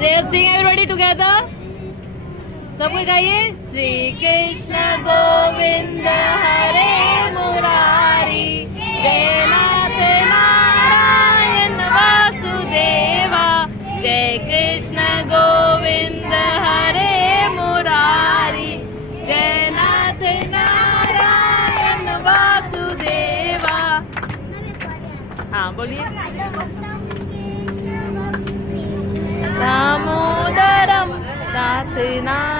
Let's sing everybody together. सब कोई गाइए। श्री कृष्ण गोविंद हरे मुरारी, जय नाथ नारायण वासुदेवा, जय कृष्ण गोविंद हरे मुरारी, जय नाथ नारायण वासुदेवा। हाँ बोलिए। दामोदरम नाथ नारायण